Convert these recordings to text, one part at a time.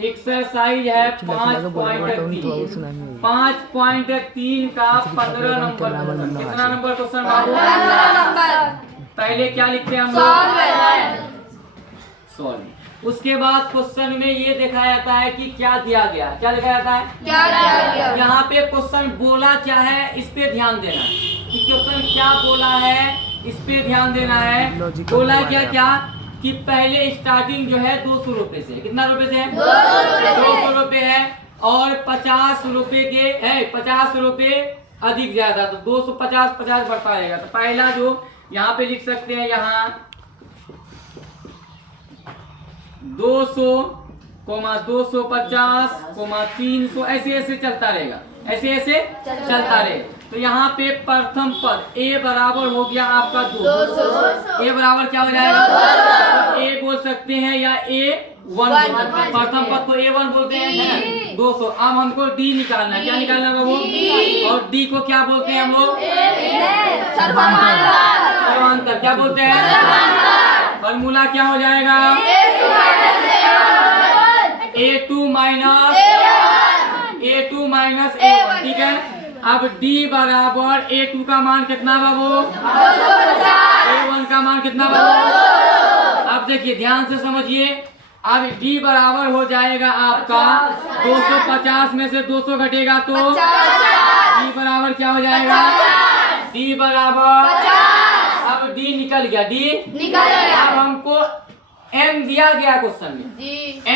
Exercise है 5.3 5.3 का 15 number. कितना नंबर क्वेश्चन बाबू? पहले क्या लिखते हैं हम लोग? सॉल्व। उसके बाद क्वेश्चन में ये देखा जाता है कि क्या दिया गया। क्या लिखा जाता है? क्या दिया गया। यहाँ पे क्वेश्चन बोला क्या है इस पे ध्यान देना कि क्वेश्चन क्या बोला है, इस पे ध्यान देना है। बोला क्या कि पहले स्टार्टिंग जो है 200 रुपए से। कितना रुपए से है? 200 रुपए है और 50 रुपए के है, 50 रुपए अधिक ज्यादा, तो 250 50 बढ़ता रहेगा। तो पहला जो यहाँ पे लिख सकते हैं, यहाँ 200, 250, 300, ऐसे ऐसे चलता रहेगा, ऐसे ऐसे चलता रहेगा। तो यहाँ पे प्रथम पद ए बराबर हो गया आपका 200। ए बराबर क्या हो जाएगा? तो ए बोल सकते हैं या A1 बोल सकते हैं। प्रथम पद को A1 बोलते हैं 200। अब हमको डी निकालना है। क्या निकालना है बाबू? और डी को क्या बोलते हैं हम लोग? सर्वांतर। क्या बोलते हैं? फॉर्मूला क्या हो जाएगा? A2 minus A1। ठीक है। अब D बराबर A2 का मान कितना बाबू? A1 का मान कितना बाबू? अब देखिए ध्यान से समझिए। अब D बराबर हो जाएगा आपका 250 में से 200 घटेगा तो D बराबर क्या हो जाएगा? D बराबर, अब D निकल गया, D निकल गया। अब हमको n दिया गया क्वेश्चन में,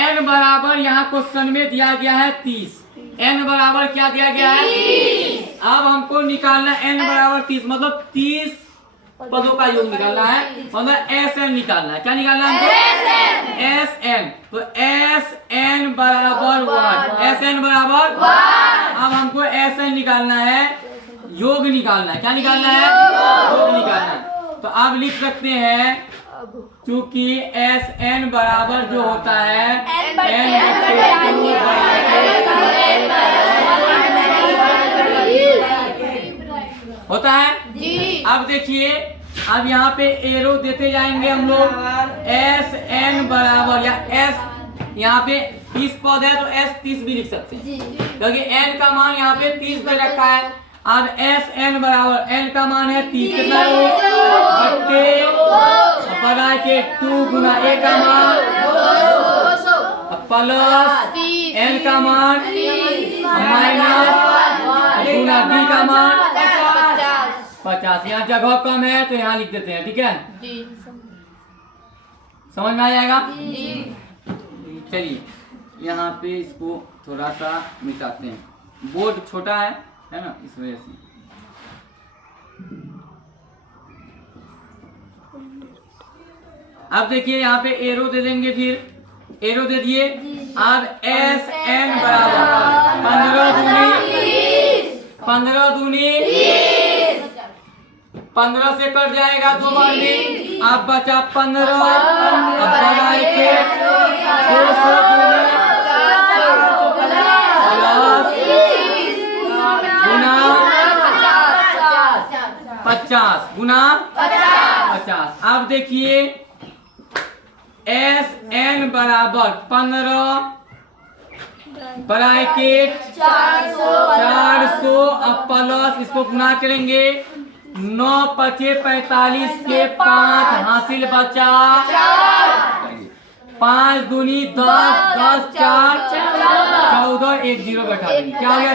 n बराबर यहाँ क्वेश्चन में दिया गया है 30। n बराबर क्या दिया गया है? 30। अब हमको निकालना n बराबर 30, मतलब 30 पदों का योग निकालना है, मतलब Sn निकालना है। क्या निकालना है हमको? Sn। तो Sn बराबर 1। Sn बराबर 1। अब हमको Sn निकालना है, योग निकालना है। क्या निकालना है? योग निकालना है। तो आप लिख सकते हैं क्योंकि Sn बराबर जो होता है होता है जी। अब देखिए, अब यहाँ पे एरो देते जाएंगे हम लोग। Sn बराबर या S, यहाँ पे 30 पद है तो S 30 भी लिख सकते हैं क्योंकि n का मान यहाँ पे 30 दे रखा है। अब Sn बराबर n का मान है 30, कितना बना के 2 गुना a का मान प्लस n का मान माइनस गुना b का मान 50। यहाँ जगह कम है तो यहाँ लिख देते हैं। ठीक है, समझ में आ जाएगा? चलिए यहाँ पे इसको थोड़ा सा मिटाते हैं, बोर्ड छोटा है ना, इस वजह से। अब देखिए यहाँ पे एरो दे देंगे, फिर एरो दे दिए। अब Sn बराबर 15 दूनी 15 से कट जाएगा 2 बार में। अब बचा 15। अब बढ़ाए के 200 गुना 50 गुना 50। अब देखिए Sn बराबर 15 ब्रैकेट 400 अब प्लस, इसको गुना करेंगे 9 पचे 45 के 5 हासिल बचा 5 दूनी 10 10 4 14 एक 0 बैठा देंगे। क्या हो गया?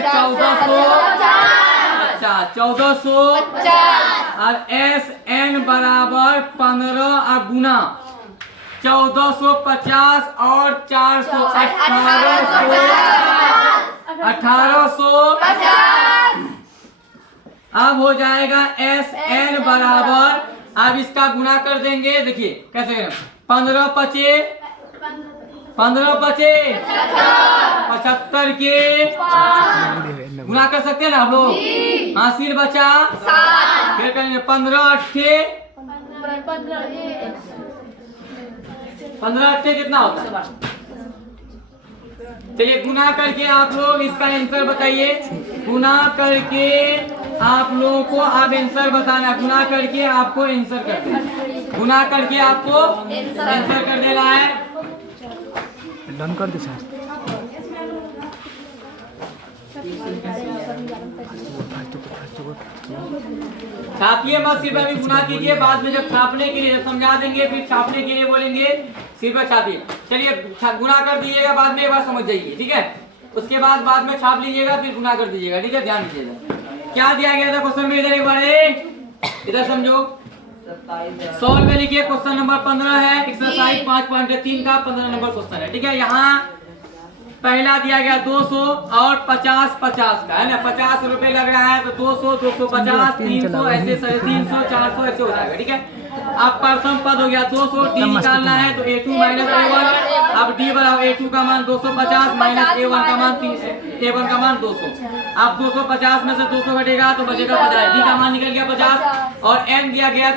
1450। और Sn बराबर 15 और गुना 1450 और 400 1850। अब हो जाएगा Sn बराबर, अब इसका गुना कर देंगे। देखिए कैसे करें, 15 पचे 75 के गुना कर सकते हैं ना आप लोग। हासिल बचा, फिर करेंगे 15 अट्ठे 15 अट्ठे कितना होता है? चलिए गुना करके आप लोग इसका आंसर बताइए। गुना करके आप लोगों को आप आंसर बताना, गुना करके आपको आंसर कर देना, गुना करके आपको आंसर कर देना है। डन कर दे सर। छापिए मत, सिर्फ अभी गुना कीजिए, बाद में जब छापने के लिए जब समझा देंगे फिर छापने के लिए बोलेंगे, सिर्फ छापिए। चलिए गुना कर दीजिएगा, बाद में एक बार समझ जाइए, ठीक है। उसके बाद में छाप लीजिएगा, फिर गुना कर दीजिएगा, ठीक है। ध्यान दीजिएगा क्या दिया गया था क्वेश्चन में, इधर एक बार इधर समझो। सॉल्व में लिखिए क्वेश्चन नंबर 15 है, एक्सरसाइज 5.3 का 15 नंबर क्वेश्चन है, ठीक है। यहाँ पहला दिया गया 200 और 50 का है ना, 50 रुपए लग रहा है, तो 200 250 300 ऐसे 350 400 ऐसे हो जाएगा, ठीक है। अब प्रथम पद हो गया 200, डी निकालना है तो a2 माइनस a1। अब डी बनाओ, a2 का मान 250 माइनस a1 का मान 300, a1 का मान 200। अब 250 में से 200 घटेगा तो बचेगा 50, डी का मान निकल गया 50। और n दिया गया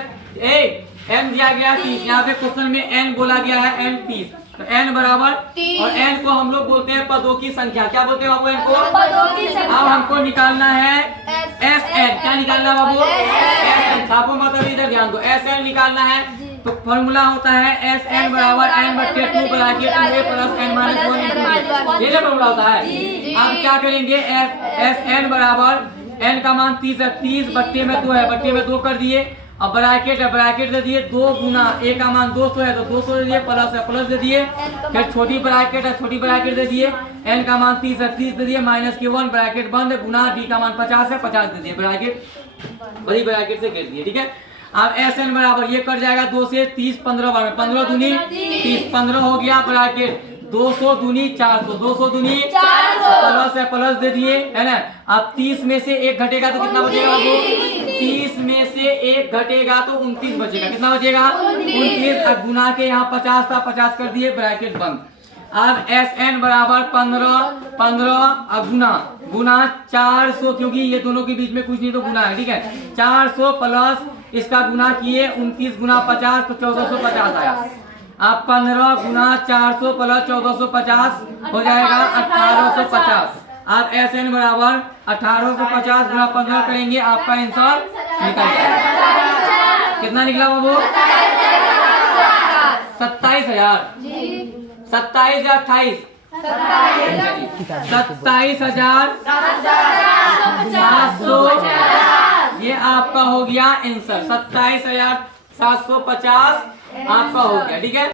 n दिया गया 30, यहाँ पे क्वेश्चन में n बोला गया है n 30, तो n बराबर, और n को हम लोग बोलते हैं पदों की संख्या। क्या बोलते हैं बाबू n को? पदों की संख्या। अब हमको निकालना है Sn। क्या निकालना है बाबू? Sn। छापो मत, अभी इधर ध्यान दो। Sn निकालना है तो फॉर्मूला होता है Sn बराबर n/2 bracket a plus n minus 1 ये जो फॉर्मूला होता है। अब क्या करेंगे, Sn बराबर n का मान 30 है, 30 बट्टे में 2 है, बट्टे में 2 कर दिए। अब ब्रैकेट है, ब्रैकेट दे दिए 2 गुना a का मान 200 है तो 200 दे दिए, प्लस है प्लस दे दिए, फिर छोटी ब्रैकेट है, छोटी ब्रैकेट दे दिए, n का मान 30 है 30 दे दिए, माइनस के 1 ब्रैकेट बंद, गुना d का मान 50 है 50 दे दिए, ब्रैकेट बड़ी ब्रैकेट से घेर दिए, ठीक है। अब Sn बराबर ये कट जाएगा 2 से 30 15 बार में, 15 दूनी 30, 15 हो गया ब्रैकेट 200 दूनी 400, 200 दूनी 400, प्लस है प्लस दे दिए, है ना। अब 30 में से 1 घटेगा तो कितना बचेगा बाबू? 30 में से 1 घटेगा तो 29 बचेगा, कितना बचेगा? 29। अब गुना के यहाँ 50 था, 50 कर दिए, ब्रैकेट बंद। अब Sn बराबर 15 अब गुना 400, क्योंकि ये दोनों के बीच में कुछ नहीं तो गुना है, ठीक है। 400 प्लस इसका गुना किए 29 गुना 50 तो 1450 आया। अब 15 गुना 400 प्लस 1450 हो जाएगा 1850। अब Sn बराबर 1850 गुना 15 करेंगे, आपका आंसर निकल जाएगा। कितना निकला बाबू? 27,000। 27 या 28? 27,750 ये आपका हो गया आंसर। 27,750 आपका हो गया, ठीक है।